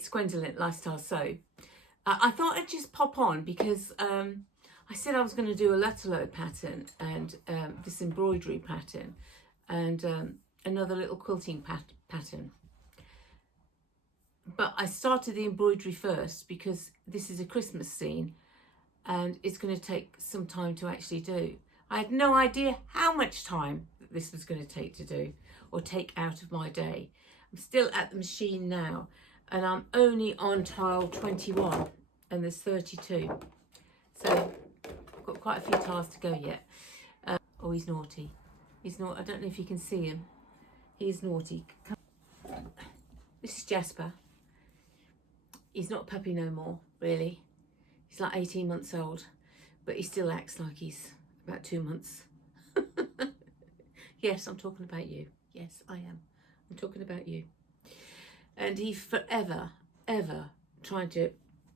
it's Gwendolyn, Lifestyle Sew. I thought I'd just pop on because I said I was going to do a Lutterloh pattern and this embroidery pattern and another little quilting pattern. But I started the embroidery first because this is a Christmas scene and it's going to take some time to actually do. I had no idea how much time this was going to take to do or take out of my day. I'm still at the machine now and I'm only on tile 21 and there's 32. So I've got quite a few tiles to go yet. Oh, he's naughty. He's not. I don't know if you can see him. He's naughty. This is Jasper. He's not a puppy no more, really. He's like 18 months old, but he still acts like he's about 2 months. Yes, I'm talking about you. Yes, I am. I'm talking about you. And he's forever, ever trying to,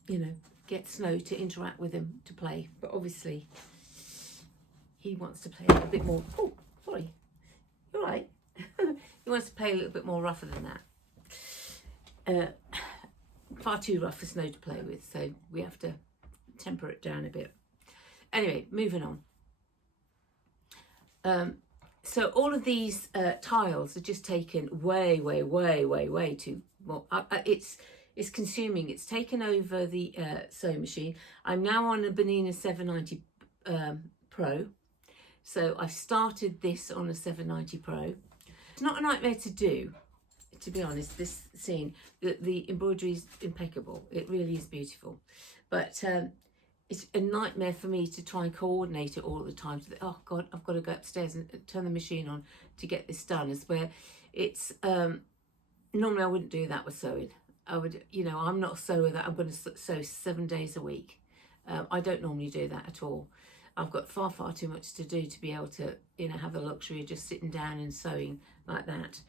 you know, get Snow to interact with him to play. But obviously, he wants to play a little bit more. Oh, sorry. You're right. He wants to play a little bit more rougher than that. Far too rough for Snow to play with, so we have to temper it down a bit. Anyway, moving on. So all of these tiles are just taken way too well. It's consuming. It's taken over the sewing machine. I'm now on a Bernina 790 Pro. So I've started this on a 790 Pro. It's not a nightmare to do, to be honest. This scene, the embroidery is impeccable. It really is beautiful. But it's a nightmare for me to try and coordinate it all the time. Oh God, I've got to go upstairs and turn the machine on to get this done. It's where it's, normally I wouldn't do that with sewing. I would, you know, I'm not a sewer that I'm going to sew 7 days a week. I don't normally do that at all. I've got far too much to do to be able to, you know, have the luxury of just sitting down and sewing like that.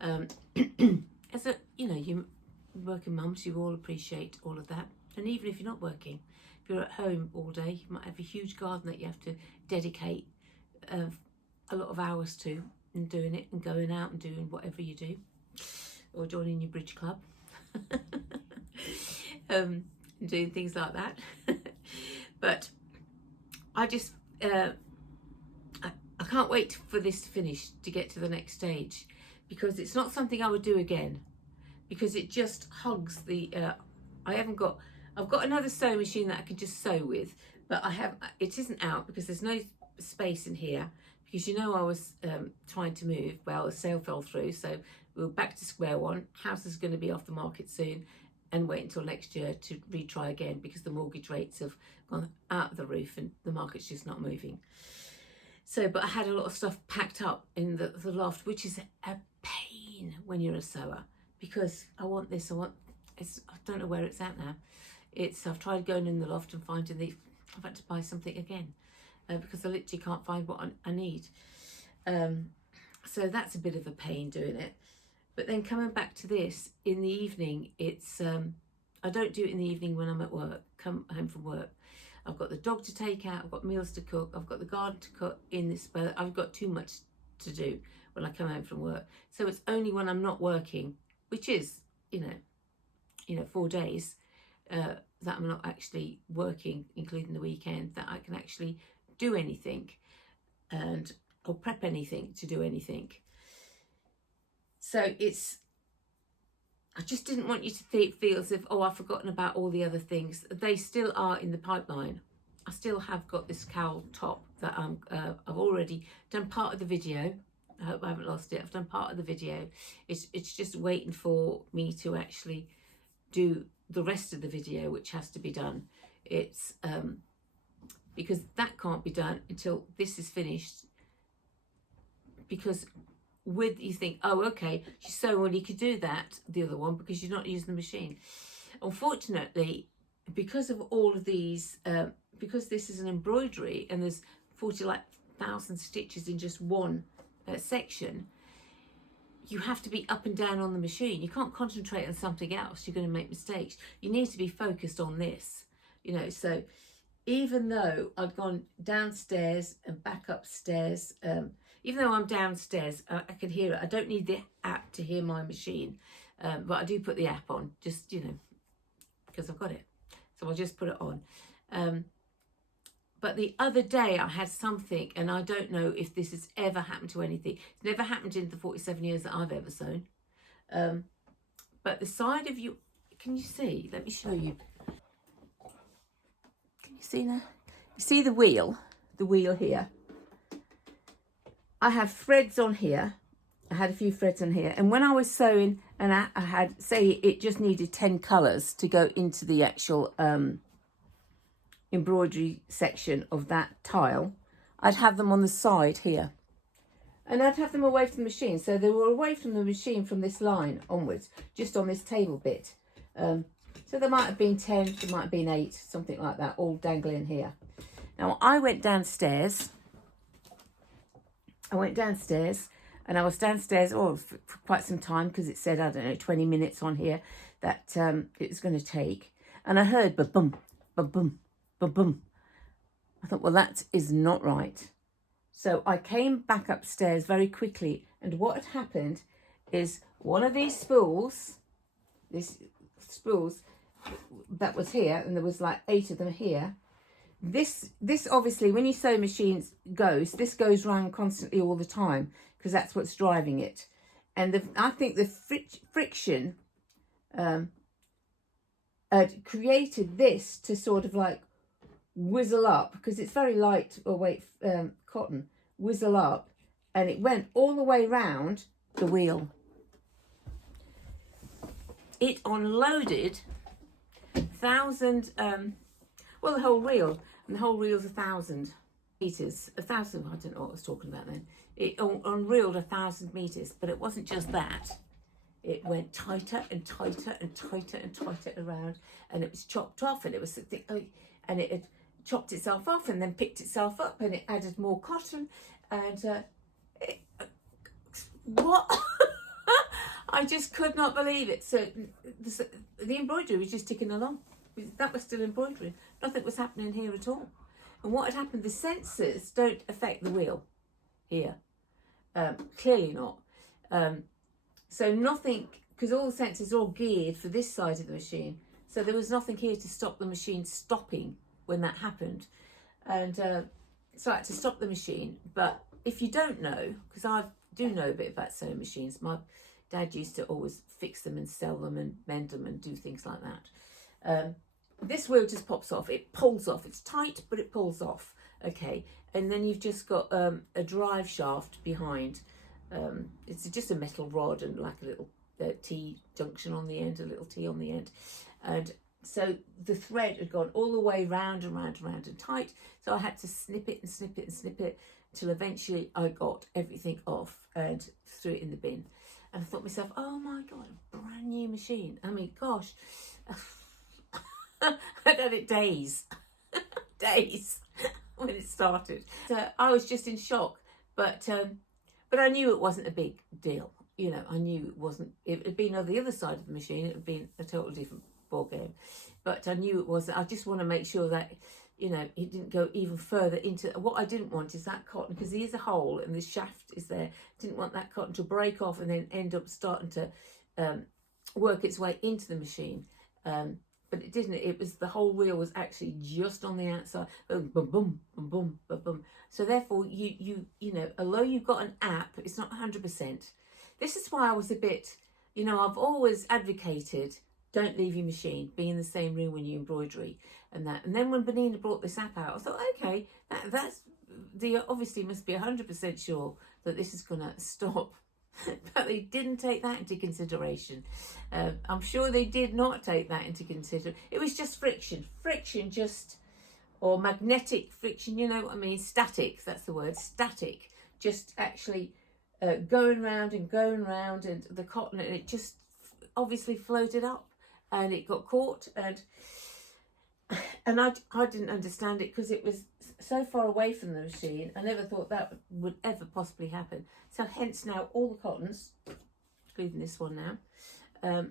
As a, you know, you working mums, you all appreciate all of that. And even if you're not working, if you're at home all day, you might have a huge garden that you have to dedicate a lot of hours to, and doing it and going out and doing whatever you do, or joining your bridge club, doing things like that. But I just, I can't wait for this to finish to get to the next stage, because it's not something I would do again, because it just hugs the, I've got another sewing machine that I can just sew with, but it isn't out because there's no space in here, because you know I was trying to move. Well, the sale fell through, so we're back to square one. House is going to be off the market soon, and wait until next year to retry again, because the mortgage rates have gone out of the roof and the market's just not moving. So, but I had a lot of stuff packed up in the loft, which is a pain when you're a sewer, because I want this, I don't know where it's at now. I've tried going in the loft and finding I've had to buy something again, because I literally can't find what I need. So that's a bit of a pain doing it. But then coming back to this in the evening, it's I don't do it in the evening when I'm at work, come home from work. I've got the dog to take out, I've got meals to cook, I've got the garden to cut in this, but I've got too much to do when I come home from work. So it's only when I'm not working, which is, you know, 4 days, that I'm not actually working, including the weekend, that I can actually do anything or prep anything to do anything. So I just didn't want you to feel as if, oh, I've forgotten about all the other things. They still are in the pipeline. I still have got this cowl top that I've already done part of the video. I hope I haven't lost it. I've done part of the video. It's just waiting for me to actually do the rest of the video, which has to be done. It's because that can't be done until this is finished, because you think, oh, okay, she's so well, you could do that, the other one, because you're not using the machine. Unfortunately, because of all of these, because this is an embroidery and there's 40,000 stitches in just one section, you have to be up and down on the machine. You can't concentrate on something else. You're going to make mistakes. You need to be focused on this, you know. So even though I'd gone downstairs and back upstairs, even though I'm downstairs, I can hear it. I don't need the app to hear my machine. but I do put the app on, just, you know, because I've got it. So I'll just put it on. But the other day I had something, and I don't know if this has ever happened to anything. It's never happened in the 47 years that I've ever sewn. But the side of you, can you see? Let me show you. Can you see now? You see the wheel here? I have threads on here. I had a few threads on here. And when I was sewing, and I had, say it just needed 10 colours to go into the actual embroidery section of that tile, I'd have them on the side here. And I'd have them away from the machine. So they were away from the machine from this line onwards, just on this table bit. So there might have been 10, there might have been 8, something like that, all dangling here. Now I went downstairs. And I was downstairs for quite some time, because it said, I don't know, 20 minutes on here that it was going to take. And I heard ba-bum, ba-bum, ba-bum. I thought, well, that is not right. So I came back upstairs very quickly. And what had happened is one of these spools, that was here, and there was like 8 of them here. This obviously, when you sew machines this goes round constantly all the time, because that's what's driving it. And I think the friction had created this to sort of like whizzle up, because it's very light cotton, whizzle up, and it went all the way round the wheel. It unloaded 1,000, well, the whole reel, and the whole reel's 1,000 meters. 1,000, I don't know what I was talking about then. It unreeled 1,000 meters, but it wasn't just that. It went tighter and tighter and tighter and tighter around, and it was chopped off, and it was and it had chopped itself off and then picked itself up, and it added more cotton, and what? I just could not believe it. So the embroidery was just ticking along. That was still embroidery. Nothing was happening here at all. And what had happened, the sensors don't affect the wheel here. Clearly not. So nothing, because all the sensors are all geared for this side of the machine. So there was nothing here to stop the machine stopping when that happened. And so I had to stop the machine. But if you don't know, because I do know a bit about sewing machines, my Dad used to always fix them and sell them and mend them and do things like that. This wheel just pops off. It pulls off. It's tight, but it pulls off. Okay, and then you've just got a drive shaft behind. It's just a metal rod and like a little T junction on the end, a little T on the end. And so the thread had gone all the way round and round and round and tight. So I had to snip it and snip it and snip it till eventually I got everything off and threw it in the bin. And I thought to myself, oh my God, a brand new machine. I mean, gosh, I'd had it days when it started. So I was just in shock, but I knew it wasn't a big deal. You know, I knew it wasn't. If it had been on the other side of the machine, it would have been a totally different ball game. But I knew it wasn't. I just want to make sure that, you know, it didn't go even further into. What I didn't want is that cotton, because there's a hole and the shaft is there. Didn't want that cotton to break off and then end up starting to work its way into the machine. But it didn't. It was, the whole wheel was actually just on the outside. Boom, boom, boom, boom, boom, boom, boom. So therefore, you know, although you've got an app, it's not 100%. This is why I was a bit, you know, I've always advocated, don't leave your machine, be in the same room when you embroidery and that. And then when Benina brought this app out, I thought, okay, that's obviously must be 100% sure that this is going to stop. But they didn't take that into consideration. I'm sure they did not take that into consideration. It was just friction just, or magnetic friction, you know what I mean? Static, that's the word, static. Just actually going round and the cotton, and it just obviously floated up and it got caught, and I didn't understand it because it was so far away from the machine. I never thought that would ever possibly happen. So hence now all the cottons, including this one now,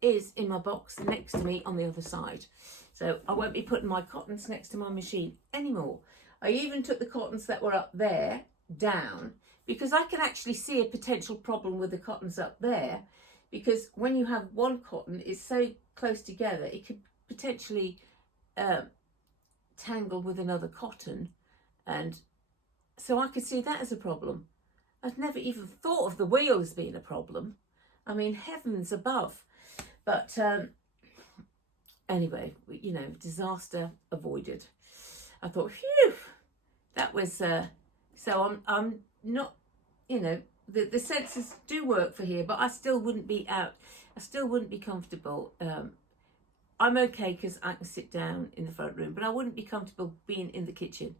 is in my box next to me on the other side. So I won't be putting my cottons next to my machine anymore. I even took the cottons that were up there down, because I could actually see a potential problem with the cottons up there, because when you have one cotton, it's so close together, it could potentially tangle with another cotton, and so I could see that as a problem. I've never even thought of the wheel as being a problem. I mean, heavens above. But anyway, you know, disaster avoided. I thought, phew, that was, so I'm not, you know, the sensors do work for here, but I still wouldn't be out. I still wouldn't be comfortable. I'm okay because I can sit down in the front room, but I wouldn't be comfortable being in the kitchen.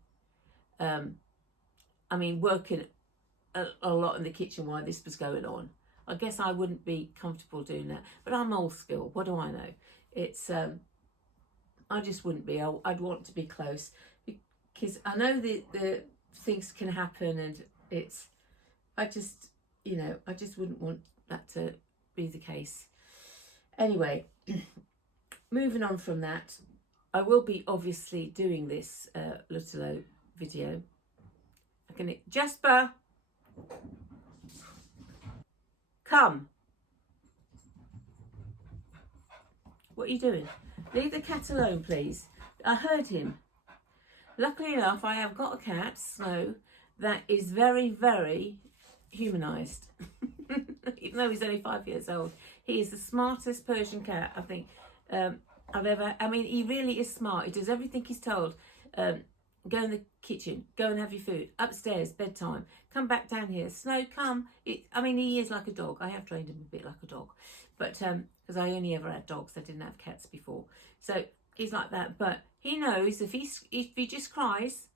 I mean, working a lot in the kitchen while this was going on. I guess I wouldn't be comfortable doing that, but I'm old school. What do I know? It's, I just wouldn't be. I'd want to be close because I know the things can happen, and it's, I just, you know, I just wouldn't want that to be the case. Anyway, moving on from that, I will be obviously doing this Lutterloh video. Jasper, come. What are you doing? Leave the cat alone, please. I heard him. Luckily enough, I have got a cat, Snow, that is very, very humanised. Even though he's only 5 years old, he is the smartest Persian cat I think I've ever. I mean, he really is smart. He does everything he's told. Go in the kitchen, go and have your food, upstairs, bedtime, come back down here, Snow, come. I mean, he is like a dog. I have trained him a bit like a dog, but because I only ever had dogs, I didn't have cats before, so he's like that. But he knows if he just cries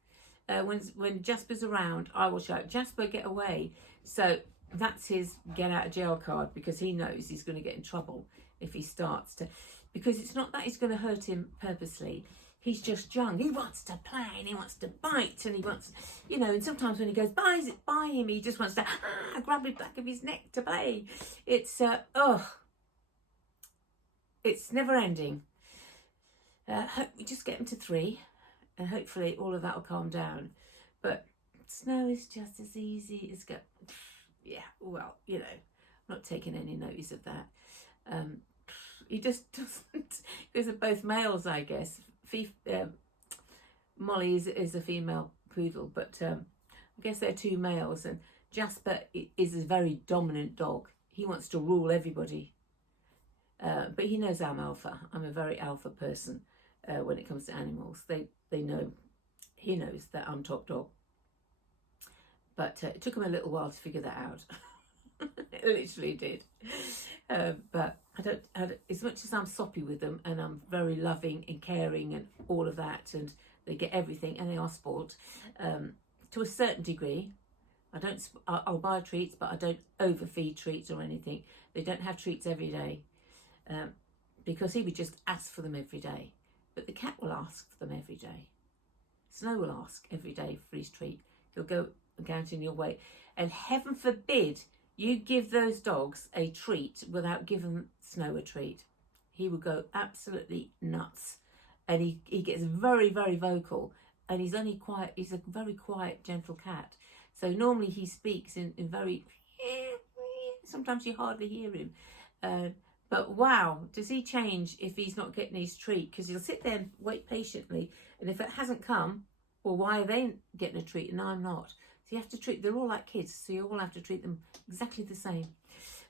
when Jasper's around, I will shout, Jasper, get away. So that's his get out of jail card, because he knows he's going to get in trouble if he starts to, because it's not that he's going to hurt him purposely. He's just young. He wants to play and he wants to bite, and he wants, you know, and sometimes when he goes by him, he just wants to grab the back of his neck to play. It's, it's never ending. We just get him to 3 and hopefully all of that will calm down. But Snow is just as easy as go. Yeah, well, you know, I'm not taking any notice of that. He just doesn't, because of both males, I guess. Molly is a female poodle, but I guess they're 2 males, and Jasper is a very dominant dog. He wants to rule everybody, but he knows I'm alpha. I'm a very alpha person when it comes to animals. They know, he knows that I'm top dog, but it took him a little while to figure that out. It literally did. But I don't, as much as I'm soppy with them and I'm very loving and caring and all of that, and they get everything and they are spoiled to a certain degree. I'll buy treats, but I don't overfeed treats or anything. They don't have treats every day because he would just ask for them every day. But the cat will ask for them every day. Snow will ask every day for his treat. He'll go out in your way, and heaven forbid you give those dogs a treat without giving Snow a treat. He will go absolutely nuts. And he gets very, very vocal. And he's only quiet. He's a very quiet, gentle cat. So normally he speaks in very... Sometimes you hardly hear him. But wow, does he change if he's not getting his treat? Because he'll sit there and wait patiently. And if it hasn't come, well, why are they getting a treat and I'm not? So you have to treat, they're all like kids, so you all have to treat them exactly the same.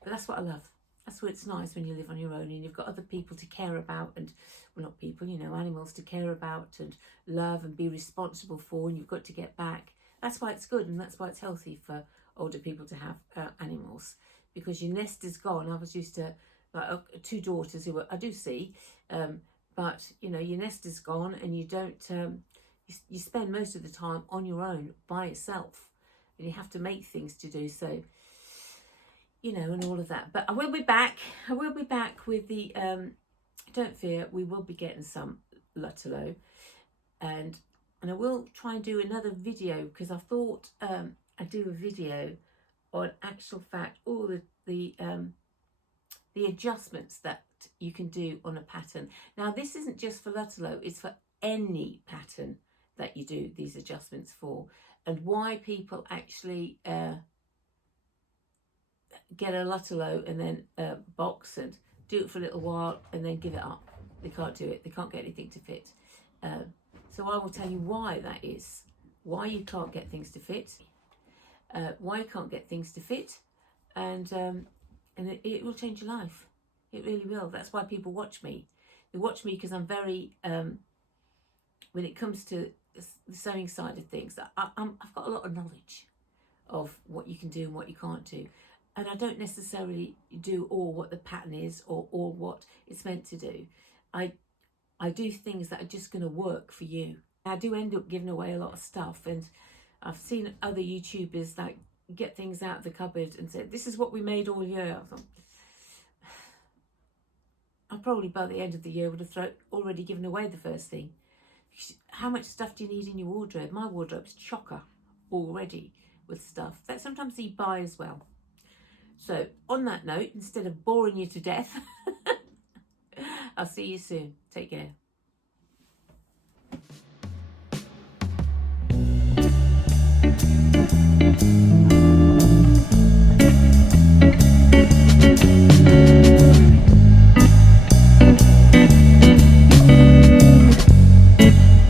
But that's what I love. That's what it's nice when you live on your own and you've got other people to care about, and, well, not people, you know, animals to care about and love and be responsible for, and you've got to get back. That's why it's good, and that's why it's healthy for older people to have animals, because your nest is gone. I was used to, like, 2 daughters who I do see, but, you know, your nest is gone and you don't... You spend most of the time on your own by yourself, and you have to make things to do so, you know, and all of that. But I will be back. I will be back with the, don't fear, we will be getting some Lutterloh, and I will try and do another video, because I thought I'd do a video on actual fact all the adjustments that you can do on a pattern. Now, this isn't just for Lutterloh, it's for any pattern that you do these adjustments for, and why people actually get a Lutterloh and then a box and do it for a little while and then give it up. They can't do it. They can't get anything to fit. So I will tell you why that is. Why you can't get things to fit. Why you can't get things to fit. And it will change your life. It really will. That's why people watch me. They watch me because I'm very, when it comes to the sewing side of things, I've got a lot of knowledge of what you can do and what you can't do. And I don't necessarily do all what the pattern is or all what it's meant to do. I do things that are just going to work for you. I do end up giving away a lot of stuff, and I've seen other YouTubers that get things out of the cupboard and say, this is what we made all year. I thought, I probably by the end of the year would have already given away the first thing. How much stuff do you need in your wardrobe? My wardrobe's chocker already with stuff that sometimes you buy as well. So on that note, instead of boring you to death, I'll see you soon. Take care.